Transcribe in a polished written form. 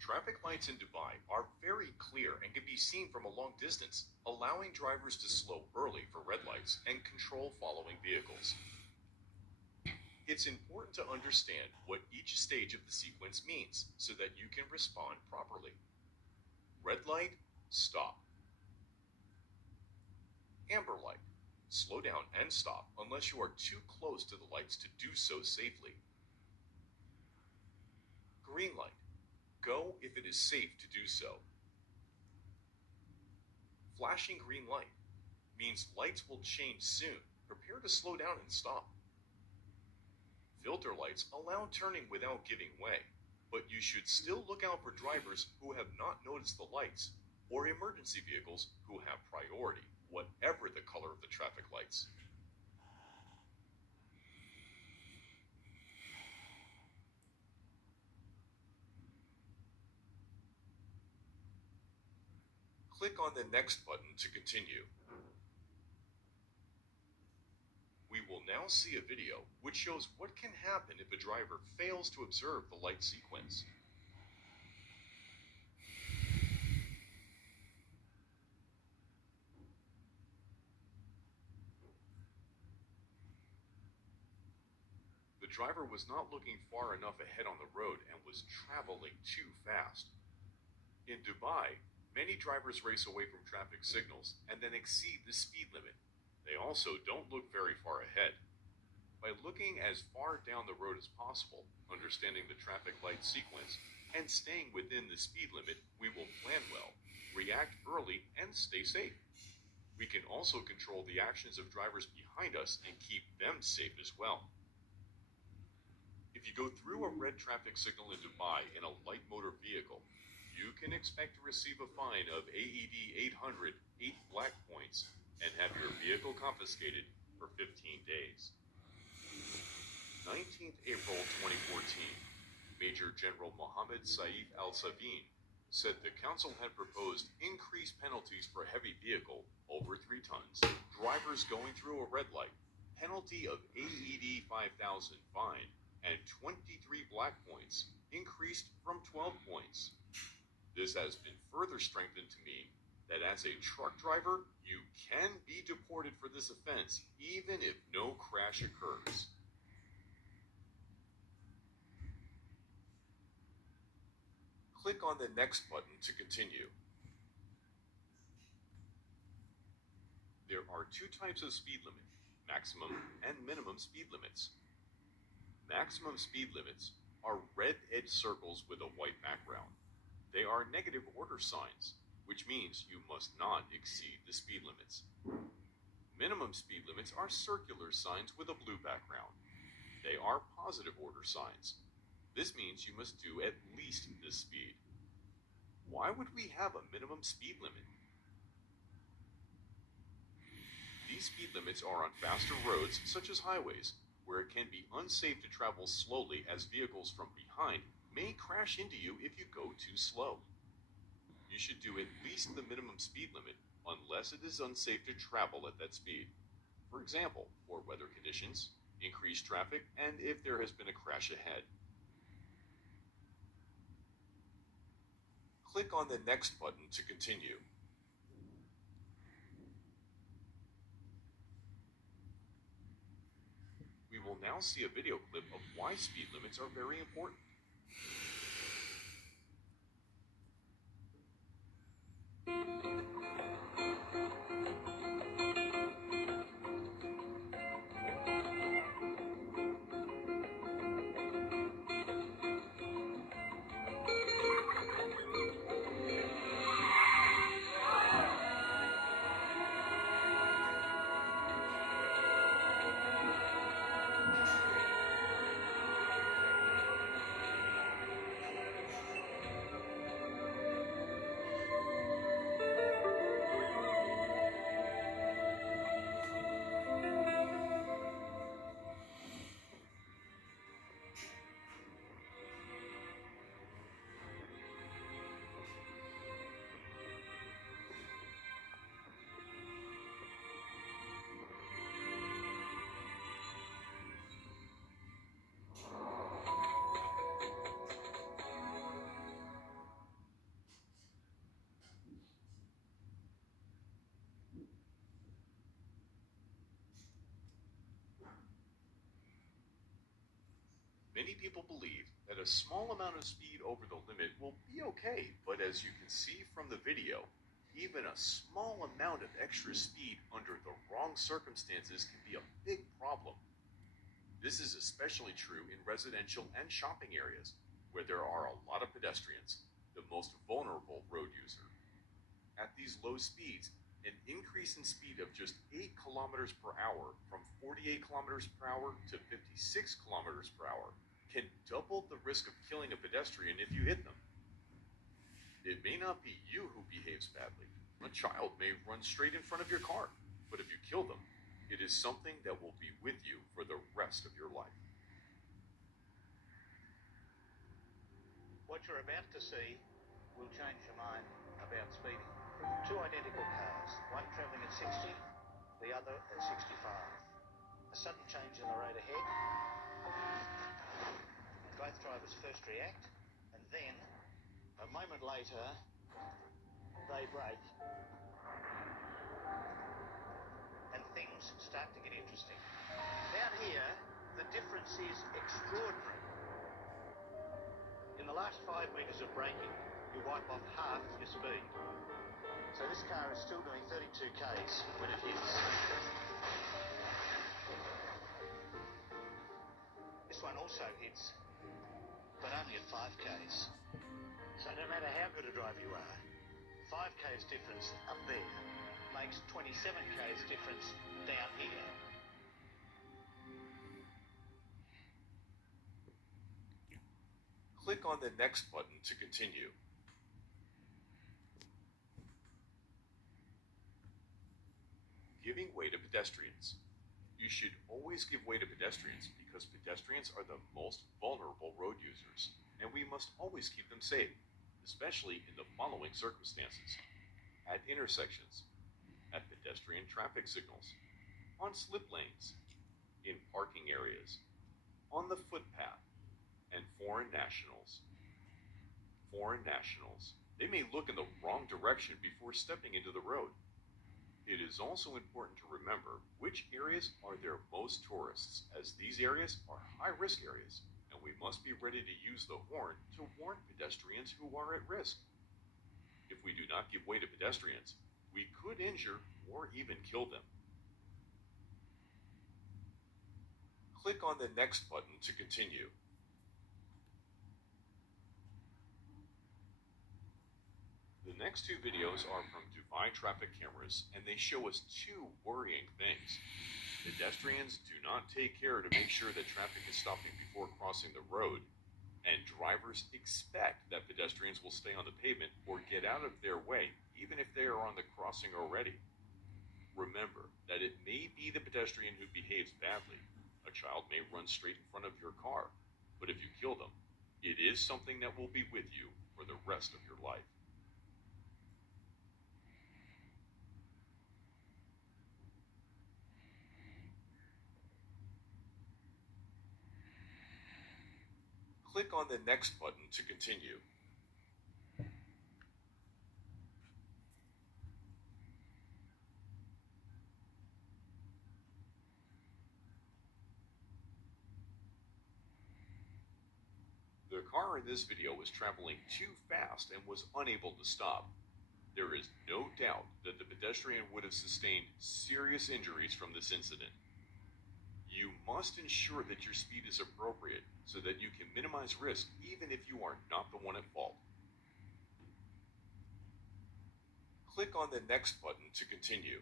Traffic lights in Dubai are very clear and can be seen from a long distance, allowing drivers to slow early for red lights and control following vehicles. It's important to understand what each stage of the sequence means so that you can respond properly. Red light, stop. Amber light, slow down and stop unless you are too close to the lights to do so safely. Green light, go if it is safe to do so. Flashing green light means lights will change soon. Prepare to slow down and stop. Filter lights allow turning without giving way, but you should still look out for drivers who have not noticed the lights or emergency vehicles who have priority, whatever the color of the traffic lights. Click on the next button to continue. We will now see a video which shows what can happen if a driver fails to observe the light sequence. The driver was not looking far enough ahead on the road and was traveling too fast. In Dubai, many drivers race away from traffic signals and then exceed the speed limit. They also don't look very far ahead. By looking as far down the road as possible, understanding the traffic light sequence, and staying within the speed limit, we will plan well, react early, and stay safe. We can also control the actions of drivers behind us and keep them safe as well. If you go through a red traffic signal in Dubai in a light motor vehicle, you can expect to receive a fine of AED 800, 8 black points, and have your vehicle confiscated for 15 days. 19th April 2014, Major General Mohammed Saif Al-Savin said the council had proposed increased penalties for heavy vehicle over 3 tons, drivers going through a red light, penalty of AED 5,000 fine, and 23 black points, increased from 12 points. This has been further strengthened to mean that as a truck driver, you can be deported for this offense even if no crash occurs. Click on the next button to continue. There are 2 types of speed limit, maximum and minimum speed limits. Maximum speed limits are red edge circles with a white background. They are negative order signs, which means you must not exceed the speed limits. Minimum speed limits are circular signs with a blue background. They are positive order signs. This means you must do at least this speed. Why would we have a minimum speed limit? These speed limits are on faster roads, such as highways, where it can be unsafe to travel slowly as vehicles from behind may crash into you if you go too slow. You should do at least the minimum speed limit unless it is unsafe to travel at that speed. For example, for weather conditions, increased traffic, and if there has been a crash ahead. Click on the next button to continue. We will now see a video clip of why speed limits are very important. Many people believe that a small amount of speed over the limit will be okay, but as you can see from the video, even a small amount of extra speed under the wrong circumstances can be a big problem. This is especially true in residential and shopping areas, where there are a lot of pedestrians, the most vulnerable road user. At these low speeds, an increase in speed of just 8 kilometers per hour from 48 kilometers per hour to 56 kilometers per hour can double the risk of killing a pedestrian if you hit them. It may not be you who behaves badly. A child may run straight in front of your car, but if you kill them, it is something that will be with you for the rest of your life. What you're about to see will change your mind about speeding. Two identical cars, one travelling at 60, the other at 65. A sudden change in the road ahead, and both drivers first react, and then, a moment later, they brake. And things start to get interesting. Down here, the difference is extraordinary. In the last 5 metres of braking, you wipe off half your speed. So this car is still doing 32 k's when it hits. This one also hits, but only at 5 k's. So no matter how good a driver you are, 5 k's difference up there makes 27 k's difference down here. Click on the next button to continue. Giving way to pedestrians. You should always give way to pedestrians because pedestrians are the most vulnerable road users, and we must always keep them safe, especially in the following circumstances: at intersections, at pedestrian traffic signals, on slip lanes, in parking areas, on the footpath, and foreign nationals. Foreign nationals. They may look in the wrong direction before stepping into the road. It is also important to remember which areas are there most tourists, as these areas are high-risk areas, and we must be ready to use the horn to warn pedestrians who are at risk. If we do not give way to pedestrians, we could injure or even kill them. Click on the next button to continue. The next two videos are from Dubai traffic cameras, and they show us two worrying things. Pedestrians do not take care to make sure that traffic is stopping before crossing the road, and drivers expect that pedestrians will stay on the pavement or get out of their way even if they are on the crossing already. Remember that it may be the pedestrian who behaves badly. A child may run straight in front of your car, but if you kill them, it is something that will be with you for the rest of your life. Click on the next button to continue. The car in this video was traveling too fast and was unable to stop. There is no doubt that the pedestrian would have sustained serious injuries from this incident. You must ensure that your speed is appropriate so that you can minimize risk even if you are not the one at fault. Click on the next button to continue.